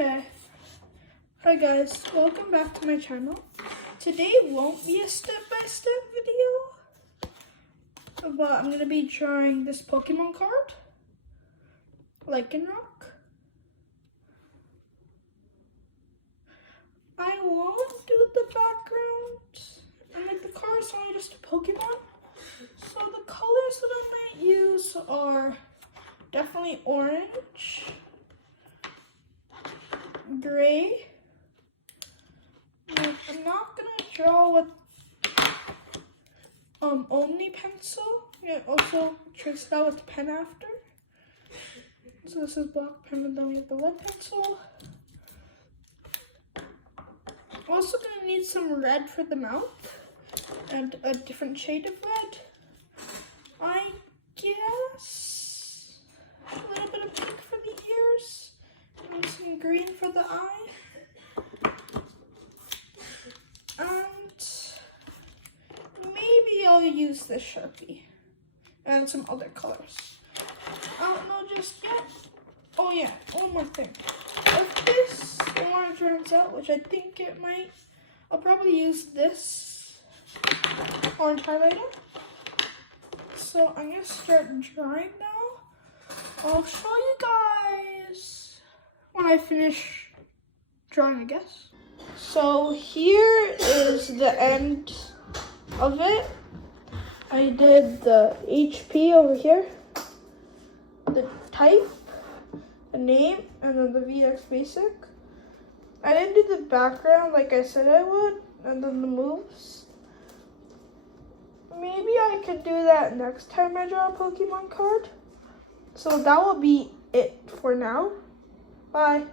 Okay. Hi guys, welcome back to my channel. Today won't be a step-by-step video, but I'm gonna be drawing this Pokemon card, Lycanroc. I won't do the background, and like the card is only just a Pokemon. So the colors that I might use are definitely orange, gray. I'm not gonna draw with only pencil. Yeah, also trace it out with pen after. So this is black pen, and then we have the lead pencil. I'm also gonna need some red for the mouth and a different shade of red. I guess a little bit of pink for the ears and some green for the eye. And maybe I'll use this Sharpie and some other colors. I don't know just yet. Oh yeah, one more thing. If this orange turns out, which I think it might, I'll probably use this orange highlighter. So I'm gonna start drawing now. I'll show you guys when I finish drawing, I guess. So here is the end of it. I did the HP over here, the type, the name, and then the VX basic. I didn't do the background like I said I would, and then the moves. Maybe I could do that next time I draw a Pokemon card. So that will be it for now. Bye.